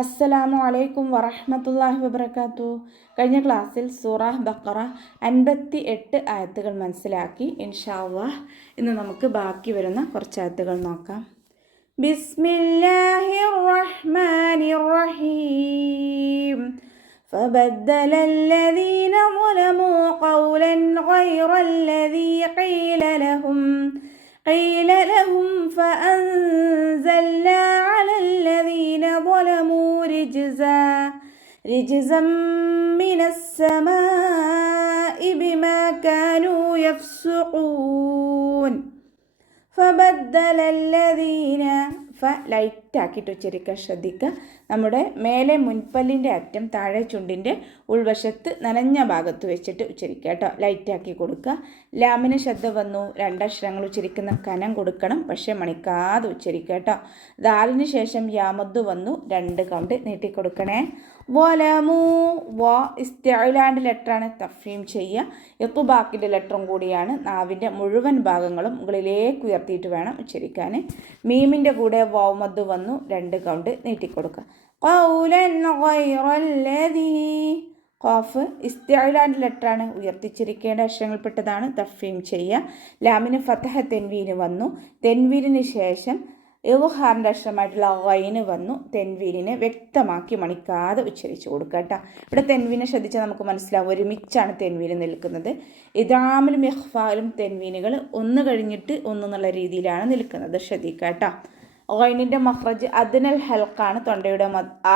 അസ്സലാമു അലൈക്കും വറഹ്മത്തുള്ളാഹി വബറകാതുഹു. കഴിഞ്ഞ ക്ലാസ്സിൽ സൂറ ബഖറ 58 ആയത്തുകൾ മനസ്സിലാക്കി. ഇൻഷാ അല്ലാഹ് ഇന്ന് നമുക്ക് ബാക്കി വരുന്ന കുറച്ച് ആയത്തുകൾ നോക്കാം. ബിസ്മില്ലാഹിർ റഹ്മാനിർ റഹീം. فبدل الذين ظلموا قولا غير الذي قيل لهم فأنزلنا على الذين ظلموا رجزا من السماء بما كانوا يفسقون. فبدل الذين ലൈറ്റാക്കിയിട്ട് ഉച്ചരിക്കുക, ശ്രദ്ധിക്കുക. നമ്മുടെ മേലെ മുൻപല്ലിൻ്റെ അറ്റം താഴെ ചുണ്ടിൻ്റെ ഉൾവശത്ത് നനഞ്ഞ ഭാഗത്ത് വെച്ചിട്ട് ഉച്ചരിക്കുക കേട്ടോ. ലൈറ്റാക്കി കൊടുക്കുക. ലാമിന് ശബ്ദ വന്നു, രണ്ടക്ഷരങ്ങൾ ഉച്ചരിക്കുന്ന കനം കൊടുക്കണം, പക്ഷേ മണിക്കാതെ ഉച്ചരിക്കുക കേട്ടോ. ദാലിന് ശേഷം യാമദ്ദു വന്നു, 2 കൗണ്ട് നീട്ടിക്കൊടുക്കണേ. വലമു ഇസ്തിഅലാൻ്റെ ലെറ്ററാണ്, തഫ്ഹീം ചെയ്യുക. ഇഖ്ബാക്കിൻ്റെ ലെറ്ററും കൂടിയാണ്. നാവിൻ്റെ മുഴുവൻ ഭാഗങ്ങളും മുകളിലേക്ക് ഉയർത്തിയിട്ട് വേണം ഉച്ചരിക്കാൻ. മീമിൻ്റെ കൂടെ വൗമദ്ദു വന്നു, 2 കൗണ്ട് നീട്ടിക്കൊടുക്കുക. ഖൗലൻ ഗൈറല്ലദീ, ഖാഫ് ഇസ്തിഅലാൻ്റെ ലെറ്ററാണ്, ഉയർത്തിച്ചിരിക്കേണ്ട അക്ഷരങ്ങൾപ്പെട്ടതാണ്, തഫ്ഹീം ചെയ്യുക. ലാമിന് ഫതഹ തെൻവീന് വന്നു, തെൻവീനിന് ശേഷം ഇദ്ഹാറിൻ്റെ അക്ഷരമായിട്ടുള്ള ഗൈന് വന്നു. തെൻവീനിനെ വ്യക്തമാക്കി മണിക്കാതെ ഉച്ചരിച്ചു കൊടുക്കുക കേട്ടോ. ഇവിടെ തെൻവീനെ ശ്രദ്ധിച്ചാൽ നമുക്ക് മനസ്സിലാവും, ഒരുമിച്ചാണ് തെൻവീന് നിൽക്കുന്നത്. ഇദ്ഗാമിലും ഇഖ്ഫായിലും തെൻവീനുകൾ ഒന്ന് കഴിഞ്ഞിട്ട് ഒന്നെന്നുള്ള രീതിയിലാണ് നിൽക്കുന്നത്, ശ്രദ്ധിക്കുക കേട്ടോ. ഗൈനിൻ്റെ മഖ്റജ് അദ്നൽ ഹൽക്കാണ്, തൊണ്ടയുടെ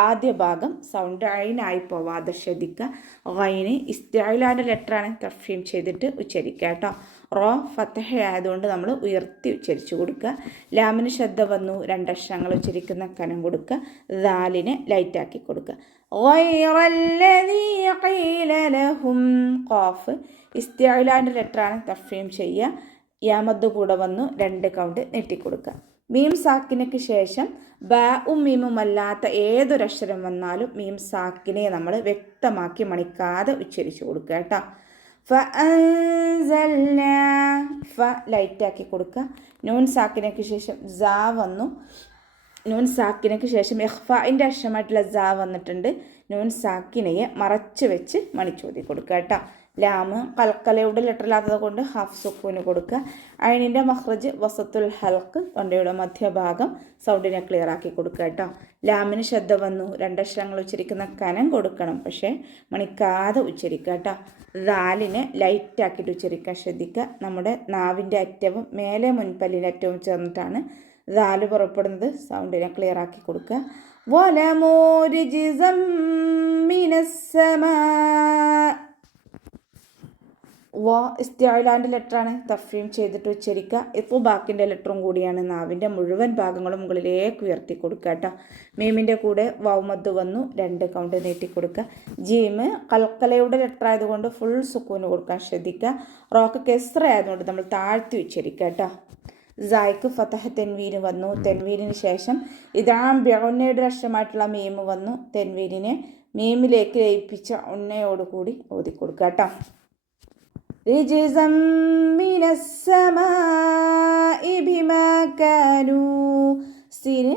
ആദ്യ ഭാഗം. സൗണ്ട് ഐനായി പോവാതെ ശ്രദ്ധിക്കുക. ഗൈന് ഇസ്തിഅലാൻ്റെ ലെറ്ററാണ്, തഫ്ഹീം ചെയ്തിട്ട് ഉച്ചരിക്കുക കേട്ടോ. റോ ഫതഹ ആയതുകൊണ്ട് നമ്മൾ ഉയർത്തി ഉച്ചരിച്ചു കൊടുക്കുക. ലാമിന് ശബ്ദ വന്നു, 2 അക്ഷരങ്ങൾ ഉച്ചരിക്കുന്ന കനം കൊടുക്കുക. ദാലിനെ ലൈറ്റാക്കി കൊടുക്കുക. ഗൈറല്ലദീ ഖീല ലഹും, ഖാഫ് ഇസ്തിഅലാൻ്റെ ലെറ്ററാണ്, തഫ്ഹീം ചെയ്യുക. യാമദ്ദു കൂടെ വന്നു, 2 കൗണ്ട് നീട്ടിക്കൊടുക്കുക. മീം സാക്കിനയ്ക്ക് ശേഷം ബാഉം മീമും അല്ലാത്ത ഏതൊരക്ഷരം വന്നാലും മീം സാക്കിനെ നമ്മൾ വ്യക്തമാക്കി മണിക്കാതെ ഉച്ചരിച്ചു കൊടുക്കുക കേട്ടോ. ഫഅൻസൽനാ, ലൈറ്റാക്കി കൊടുക്കുക. നൂൻ സാക്കിനയ്ക്ക് ശേഷം സാ വന്നു. നൂൻ സാക്കിനയ്ക്ക് ശേഷം ഇഖ്ഫാഇൻ്റെ അക്ഷരമായിട്ടുള്ള സാ വന്നിട്ടുണ്ട്. നൂൻ സാക്കിനയെ മറച്ച് വെച്ച് മണിച്ചോതി കൊടുക്കുക കേട്ടോ. ലാമ് കൽക്കലയുടെ ലെറ്ററില്ലാത്തത് കൊണ്ട് ഹാഫ് സുക്കൂന് കൊടുക്കുക. ഐനിൻ്റെ മഖ്റജ് വസത്തുൽ ഹൽക്ക്, തൊണ്ടയുടെ മധ്യഭാഗം. സൗണ്ടിനെ ക്ലിയർ ആക്കി കൊടുക്കുക കേട്ടോ. ലാമിന് ശബ്ദ വന്നു, 2 അക്ഷരങ്ങൾ ഉച്ചരിക്കുന്ന കനം കൊടുക്കണം, പക്ഷേ മണിക്കാതെ ഉച്ചരിക്കുക കേട്ടോ. ദാലിനെ ലൈറ്റാക്കിയിട്ട് ഉച്ചരിക്കാൻ ശ്രദ്ധിക്കുക. നമ്മുടെ നാവിൻ്റെ അറ്റവും മേലെ മുൻപല്ലിൻ്റെ അറ്റവും ചേർന്നിട്ടാണ് ദാല് പുറപ്പെടുന്നത്. സൗണ്ടിനെ ക്ലിയർ ആക്കി കൊടുക്കുക. വലമു റിജ്സം മിനസ്സമാ, ഇസ്തിഅലാൻ്റെ ലെറ്ററാണ്, തഫ്ഹീം ചെയ്തിട്ട് ഉച്ചരിക്കുക. ഇഖ്ബാക്കിൻ്റെ ലെറ്ററും കൂടിയാണ്. നാവിൻ്റെ മുഴുവൻ ഭാഗങ്ങളും മുകളിലേക്ക് ഉയർത്തി കൊടുക്കുക കേട്ടോ. മീമിൻ്റെ കൂടെ വൗമദ്ദു വന്നു, 2 കൗണ്ട് നീട്ടിക്കൊടുക്കുക. ജീമ് കൽക്കലയുടെ ലെറ്റർ ആയതുകൊണ്ട് ഫുൾ സുക്കൂന് കൊടുക്കാൻ ശ്രദ്ധിക്കുക. റോക്ക് കെസ്റ ആയതുകൊണ്ട് നമ്മൾ താഴ്ത്തി ഉച്ചരിക്കുക കേട്ടോ. സായ്ക്ക് ഫതഹ തെൻവീന് വന്നു. തെൻവീനിന് ശേഷം ഇദാം ബിഉന്നയുടെ അക്ഷരമായിട്ടുള്ള മീമ് വന്നു. തെൻവീനിനെ മീമിലേക്ക് ലയിപ്പിച്ച ഉന്നയോടുകൂടി ഓതി കൊടുക്കുക കേട്ടോ. رجزا من السماء بما كانوا, സീന്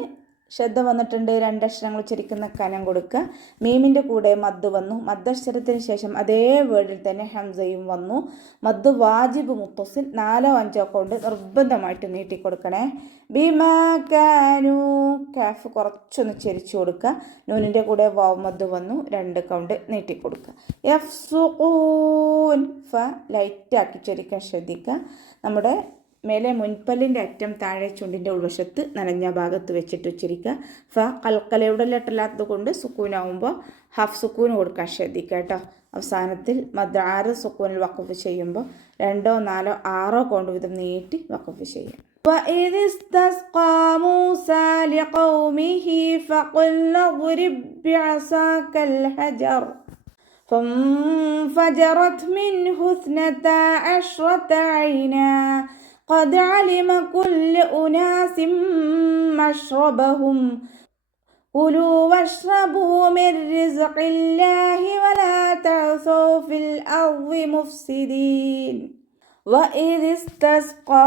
ശബ്ദ വന്നിട്ടുണ്ട്, 2 അക്ഷരങ്ങൾ ഉച്ചരിക്കുന്ന കനം കൊടുക്കുക. മീമിൻ്റെ കൂടെ മദ് വന്നു. മദ്ദക്ഷരത്തിന് ശേഷം അതേ വേർഡിൽ തന്നെ ഹംസയും വന്നു. മദ് വാജിബ് മുത്തസിൽ 4-5 കൊണ്ട് നിർബന്ധമായിട്ട് നീട്ടിക്കൊടുക്കണേ. ബിമാ കാനു, കാഫ് കുറച്ചൊന്ന് ചരിച്ചു കൊടുക്കുക. നൂനിൻ്റെ കൂടെ വാവ് മദ് വന്നു, 2 കൗണ്ട് നീട്ടിക്കൊടുക്കുക. യഫ്സുഖൂൻ, ലൈറ്റാക്കി ചരിക്കാൻ ശ്രദ്ധിക്കുക. നമ്മുടെ മേലെ മുൻപല്ലിൻ്റെ അറ്റം താഴെ ചുണ്ടിൻ്റെ ഉൾവശത്ത് നനഞ്ഞ ഭാഗത്ത് വെച്ചിട്ട് ഉച്ചരിക്കുക. കൽക്കലയുടെ ലെറ്ററില്ലാത്തത് കൊണ്ട് സുക്കൂനാവുമ്പോൾ ഹാഫ് സുക്കൂന് കൊടുക്കാൻ ശ്രദ്ധിക്കുക കേട്ടോ. അവസാനത്തിൽ മദ് 6 സുക്കൂനിൽ വഖഫ് ചെയ്യുമ്പോൾ 2, 4, 6 കൗണ്ട് വീതം നീട്ടി വഖഫ് ചെയ്യും. وَإِذِ اسْتَسْقَى مُوسَى لِقَوْمِهِ فَقُلْنَا اضْرِبْ بِعَصَاكَ الْحَجَرَ فانفجرت منه 12 عينا قد علم كل أناس مشربهم كلوا واشربوا من رزق الله ولا تعثوا في الأرض مفسدين. വഇദിസ്തസ്ഖാ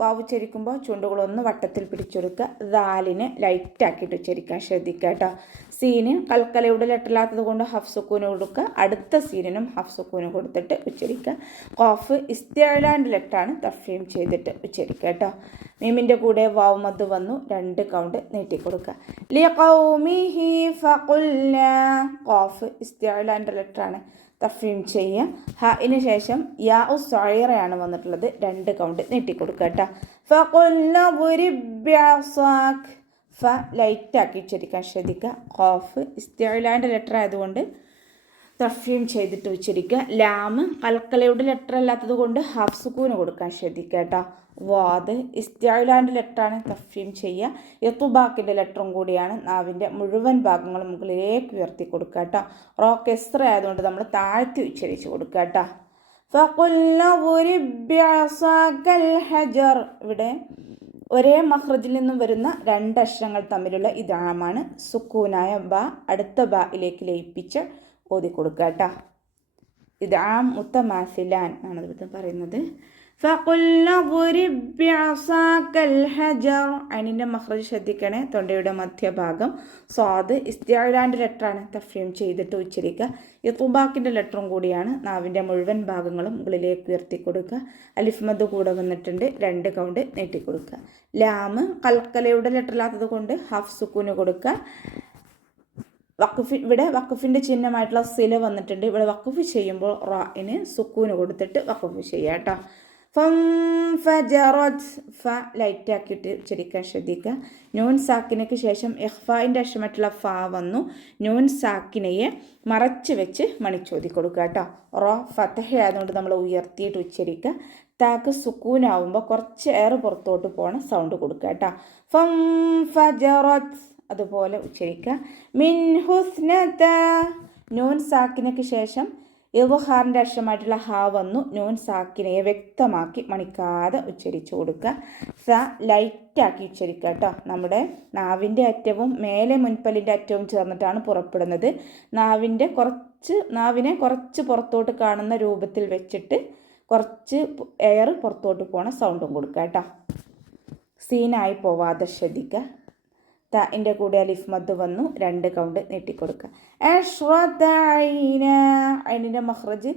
വാവ് ഉച്ചരിക്കുമ്പോൾ ചുണ്ടുകളൊന്ന് വട്ടത്തിൽ പിടിച്ചെടുക്കുക. ദാലിന് ലൈറ്റാക്കിയിട്ട് ഉച്ചരിക്കാൻ ശ്രദ്ധിക്കുക കേട്ടോ. സീന് കൽക്കലയുടെ ലെറ്ററില്ലാത്തത് കൊണ്ട് ഹഫ് സുക്കൂന് കൊടുക്കുക. അടുത്ത സീനിനും ഹഫ് സുക്കൂന് കൊടുത്തിട്ട് ഉച്ചരിക്കുക. ഖാഫ് ഇസ്തിഅലാൻ്റെ ലെറ്ററാണ്, തഫ്ഹീം ചെയ്തിട്ട് ഉച്ചരിക്കുക കേട്ടോ. മീമിൻ്റെ കൂടെ വാവ് മദ് വന്നു, 2 കൗണ്ട് നീട്ടിക്കൊടുക്കുക. ലിഖൗമിഹി ഫഖുൽനാ ഖാഫ് ഇസ്തിഅലാൻ്റെ ലെറ്ററാണ്, തഫ്ഹീം ചെയ്യുക. ഹഇന് ശേഷം യാ സഗീറയാണ് വന്നിട്ടുള്ളത്, 2 കൗണ്ട് നീട്ടിക്കൊടുക്കുക കേട്ടോ. ഫഖുൽനാ ദ്രിബ് ബിഅസാക് ഫ ലൈറ്റാക്കി ഉച്ചരിക്കാൻ ശ്രദ്ധിക്കുക. ഖാഫ് ഇസ്തിഅലാൻ്റെ ലെറ്റർ ആയതുകൊണ്ട് തഫ്ഹീം ചെയ്തിട്ട് ഉച്ചരിക്കുക. ലാമ് കൽക്കലയുടെ ലെറ്റർ അല്ലാത്തത് കൊണ്ട് ഹാഫ് സുക്കൂന് കൊടുക്കാൻ ശ്രദ്ധിക്കുക കേട്ടോ. വാദ് ഇസ്തിഅലാൻ്റെ ലെറ്ററാണ്, തഫ്ഹീം ചെയ്യുക. ഇത്ബാക്കിൻ്റെ ലെറ്ററും കൂടിയാണ്. നാവിൻ്റെ മുഴുവൻ ഭാഗങ്ങളും മുകളിലേക്ക് ഉയർത്തി കൊടുക്കുക കേട്ടോ. റോ കെസ്റ ആയതുകൊണ്ട് നമ്മൾ താഴ്ത്തി ഉച്ചരിച്ച് കൊടുക്കുക കേട്ടോ. ഫഖുൽനാ ദ്രിബ് ബിഅസാകൽ ഹജർ ഇവിടെ ഒരേ മഖ്റജിൽ നിന്നും വരുന്ന 2 അക്ഷരങ്ങൾ തമ്മിലുള്ള ഇദ്ഗാമാണ്. സുക്കൂനായ ബ അടുത്ത ബയിലേക്ക് ലയിപ്പിച്ച് ഓതി കൊടുക്കുക കേട്ടോ. ഇദ്ഗാം മുത്തമാസിലാൻ ആണ് ഇവിടെ പറയുന്നത്. ഫഖുൽനാ ദ്രിബ് ബിഅസാകൽ ഹജർ അതിൻ്റെ മഖ്റജ് ശ്രദ്ധിക്കണേ, തൊണ്ടയുടെ മധ്യഭാഗം. സ്വാദ് ഇസ്തിഅലാൻ്റെ ലെറ്ററാണ്, തഫ്ഹീം ചെയ്തിട്ട് ഉച്ചരിക്കുക. ഇത്ബാക്കിൻ്റെ ലെറ്ററും കൂടിയാണ്. നാവിൻ്റെ മുഴുവൻ ഭാഗങ്ങളും മുകളിലേക്ക് ഉയർത്തി കൊടുക്കുക. അലിഫ് മദ് കൂടെ വന്നിട്ടുണ്ട്, 2 കൗണ്ട് നീട്ടിക്കൊടുക്കുക. ലാമ് കൽക്കലയുടെ ലെറ്ററില്ലാത്തത് കൊണ്ട് ഹാഫ് സുക്കൂന് കൊടുക്കുക. ഇവിടെ വഖഫിൻ്റെ ചിഹ്നമായിട്ടുള്ള സില വന്നിട്ടുണ്ട്. ഇവിടെ വഖഫ് ചെയ്യുമ്പോൾ റാഇന് സുക്കൂന് കൊടുത്തിട്ട് വഖഫ് ചെയ്യുക കേട്ടോ. ഫൻഫജറത് ഫ ലൈറ്റാക്കിയിട്ട് ഉച്ചരിക്കാൻ ശ്രദ്ധിക്കുക. നൂൻ സാക്കിനയ്ക്ക് ശേഷം ഇഖ്ഫായിൻ്റെ അക്ഷരമായിട്ടുള്ള ഫ വന്നു. നൂൻ സാക്കിനയെ മറച്ച് വെച്ച് മണിച്ചോതി കൊടുക്കുക കേട്ടോ. റോ ഫതഹ ആയതുകൊണ്ട് നമ്മൾ ഉയർത്തിയിട്ട് ഉച്ചരിക്കുക. താക്ക് സുക്കൂനാവുമ്പോൾ കുറച്ച് എയർ പുറത്തോട്ട് പോകണ സൗണ്ട് കൊടുക്കുക കേട്ടോ. ഫൻഫജറത് അതുപോലെ ഉച്ചരിക്കുക. മിൻ ഹുസ്നത നൂൻ സാക്കിനയ്ക്ക് ശേഷം ഇദ്ഹാറിൻ്റെ അക്ഷരമായിട്ടുള്ള ഹ വന്നു. നൂൻ സാക്കിനയെ വ്യക്തമാക്കി മണിക്കാതെ ഉച്ചരിച്ചു കൊടുക്കുക. സ ലൈറ്റാക്കി ഉച്ചരിക്കുക കേട്ടോ. നമ്മുടെ നാവിൻ്റെ അറ്റവും മേലെ മുൻപല്ലിൻ്റെ അറ്റവും ചേർന്നിട്ടാണ് പുറപ്പെടുന്നത്. നാവിനെ കുറച്ച് പുറത്തോട്ട് കാണുന്ന രൂപത്തിൽ വെച്ചിട്ട് കുറച്ച് എയർ പുറത്തോട്ട് പോണ സൗണ്ടും കൊടുക്കുക കേട്ടോ. സീനായി പോവാതെ ശ്രദ്ധിക്കുക. താൻ്റെ കൂടെ അലിഫ് മദ് വന്നു, 2 കൗണ്ട് നീട്ടിക്കൊടുക്കുക. അതിൻ്റെ മഖ്റജ്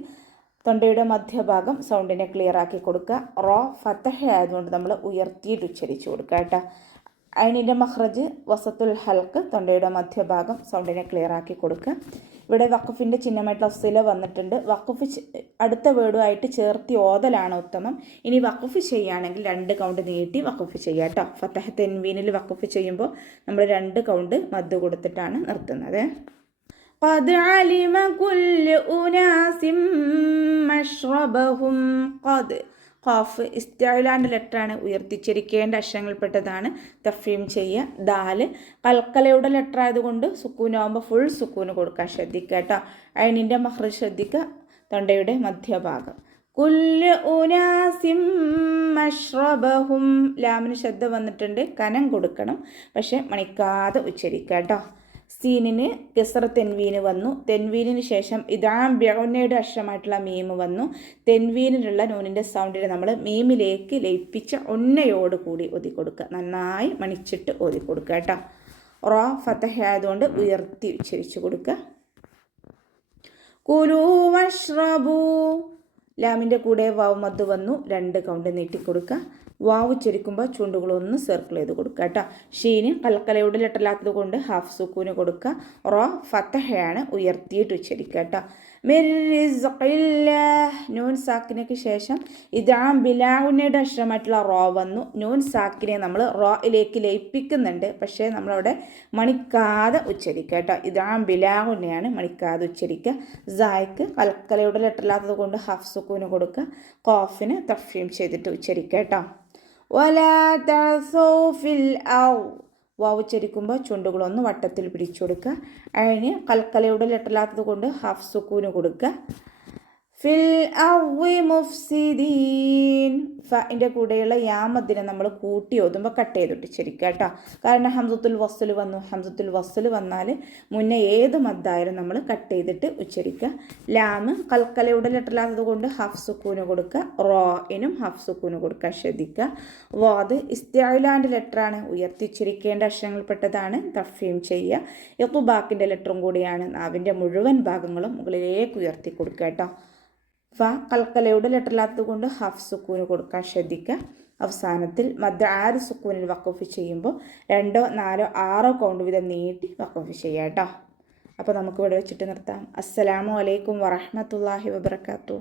തൊണ്ടയുടെ മധ്യഭാഗം സൗണ്ടിനെ ക്ലിയർ ആക്കി കൊടുക്കുക. റോ ഫതഹ ആയതുകൊണ്ട് നമ്മൾ ഉയർത്തിയിട്ട് ഉച്ചരിച്ച് കൊടുക്കുക കേട്ടോ. അതിൻ്റെ മഖ്റജ് വസത്തുൽ ഹൽക്ക് തൊണ്ടയുടെ മധ്യഭാഗം സൗണ്ടിനെ ക്ലിയർ ആക്കി കൊടുക്കുക. ഇവിടെ വഖഫിൻ്റെ ചിഹ്നമായിട്ടുള്ള സില വന്നിട്ടുണ്ട്. വഖഫ് അടുത്ത വേർഡുമായിട്ട് ചേർത്തി ഓതലാണ് ഉത്തമം. ഇനി വഖഫ് ചെയ്യുകയാണെങ്കിൽ 2 കൗണ്ട് നീട്ടി വഖഫ് ചെയ്യുക കേട്ടോ. ഫതഹ തെൻവീനിൽ വഖഫ് ചെയ്യുമ്പോൾ നമ്മൾ 2 കൗണ്ട് മദ് കൊടുത്തിട്ടാണ് നിർത്തുന്നത്. ഖദ് അലിമ കുല്ലു ഉനാസിം മശ്റബഹും ഖദ് ഖാഫ് ഇസ്തിഅലാൻ്റെ ലെറ്ററാണ്, ഉയർത്തിച്ചിരിക്കേണ്ട അക്ഷരങ്ങളിൽപ്പെട്ടതാണ്, തഫ്ഹീം ചെയ്യുക. ദാല് കൽക്കലയുടെ ലെറ്റർ ആയതുകൊണ്ട് സുക്കൂനാകുമ്പോൾ ഫുൾ സുക്കൂന് കൊടുക്കാൻ ശ്രദ്ധിക്കുക കേട്ടോ. അതിൻ്റെ മഖ്റജ് ശ്രദ്ധിക്കുക, തൊണ്ടയുടെ മധ്യഭാഗം. കുല്ല് ഉനാസിം മശ്റബഹും ലാമിന് ശബ്ദ വന്നിട്ടുണ്ട്, കനം കൊടുക്കണം, പക്ഷെ മണിക്കാതെ ഉച്ചരിക്കുക കേട്ടോ. സീനിന് കെസറ തെൻവീന് വന്നു. തെൻവീനിന് ശേഷം ഇദാം ബിഉനയുടെ അക്ഷരമായിട്ടുള്ള മീം വന്നു. തെൻവീനിലുള്ള നൂനിൻ്റെ സൗണ്ടിനെ നമ്മൾ മീമിലേക്ക് ലയിപ്പിച്ച ഒന്നയോട് കൂടി ഓതി കൊടുക്കുക. നന്നായി മണിച്ചിട്ട് ഓതി കൊടുക്കുക കേട്ടോ. റോ ഫതഹ ആയതുകൊണ്ട് ഉയർത്തി ഉച്ചരിച്ചു കൊടുക്കുക. കുലൂ വഷ്റബൂ ലാമിൻ്റെ കൂടെ വാവ് മദ് വന്നു, 2 കൗണ്ട് നീട്ടിക്കൊടുക്കുക. വാവ് ഉച്ചരിക്കുമ്പോൾ ചുണ്ടുകളൊന്ന് സർക്കിൾ ചെയ്ത് കൊടുക്കുക കേട്ടോ. ഷീന് കൽക്കലയുടെ ലെറ്ററില്ലാത്തത് കൊണ്ട് ഹാഫ് സുക്കൂന് കൊടുക്കുക. റോ ഫതഹയാണ്, ഉയർത്തിയിട്ട് ഉച്ചരിക്കുക കേട്ടോ. നൂൻ സാക്കിനയ്ക്ക് ശേഷം ഇദാം ബിലാഉനയുടെ അക്ഷരമായിട്ടുള്ള റോ വന്നു. നൂൻ സാക്കിനെ നമ്മൾ റോയിലേക്ക് ലയിപ്പിക്കുന്നുണ്ട്, പക്ഷേ നമ്മളവിടെ മണിക്കാതെ ഉച്ചരിക്കുക കേട്ടോ. ഇദാം ബിലാഉനയാണ്, മണിക്കാതെ ഉച്ചരിക്കുക. സായ്ക്ക് കൽക്കലയുടെ ലെറ്ററില്ലാത്തത് കൊണ്ട് ഹാഫ് സുക്കൂന് കൊടുക്കുക. ഖാഫിന് തഫ്ഹീം ചെയ്തിട്ട് ഉച്ചരിക്കുക കേട്ടോ. വലാ തഅസൗ ഫിൽ അർദ് വാവ് ഉച്ചരിക്കുമ്പോൾ ചുണ്ടുകളൊന്ന് വട്ടത്തിൽ പിടിച്ചു കൊടുക്കുക. അതിന് കൽക്കലയുടെ ലെറ്ററില്ലാത്തത് കൊണ്ട് ഹാഫ് സുക്കൂന് കൊടുക്കുക. ഫിൽ അർളി മുഫ്സിദീൻ. ഫഇൻ്റെ കൂടെയുള്ള യാമത്തിനെ നമ്മൾ കൂട്ടി ഓതുമ്പോൾ കട്ട് ചെയ്തിട്ട് ശരിക്കും കേട്ടോ. കാരണം ഹംസത്തുൽ വസ്ൽ വന്നു. ഹംസത്തുൽ വസ്ൽ വന്നാൽ മുന്നേ ഏത് മദ്ദായാലും നമ്മൾ കട്ട് ചെയ്തിട്ട് ഉച്ചരിക്കുക. ലാമ് കൽക്കലയുടെ ലെറ്ററിലാത്തത് കൊണ്ട് ഹഫ് സുക്കൂന് കൊടുക്കുക. റോയിനും ഹഫ് സുക്കൂന് കൊടുക്കുക, ശ്രദ്ധിക്കുക. വാദ് ഇസ്തിഅലാൻ്റെ ലെറ്ററാണ്, ഉയർത്തിച്ചുരിക്കേണ്ട അക്ഷരങ്ങളിൽപ്പെട്ടതാണ്, തഫീം ചെയ്യുക. ഇഖ്ബാക്കിൻ്റെ ലെറ്ററും കൂടിയാണ്. നാവിൻ്റെ മുഴുവൻ ഭാഗങ്ങളും മുകളിലേക്ക് ഉയർത്തി കൊടുക്കുക കേട്ടോ. ഫ കൽക്കലയുടെ ലെറ്ററിലാത്തത് കൊണ്ട് ഹഫ് സുക്കൂന് കൊടുക്കാൻ ശ്രദ്ധിക്കുക. അവസാനത്തിൽ മദ് ആര് സുക്കൂനിൽ വഖഫ് ചെയ്യുമ്പോൾ 2, 4, 6 കൗണ്ട് വീതം നീട്ടി വഖഫ് ചെയ്യുക കേട്ടോ. അപ്പോൾ നമുക്കിവിടെ വെച്ചിട്ട് നിർത്താം. അസ്സലാമു അലൈക്കും വറഹ്മത്തുള്ളാഹി വബറകാതുഹു.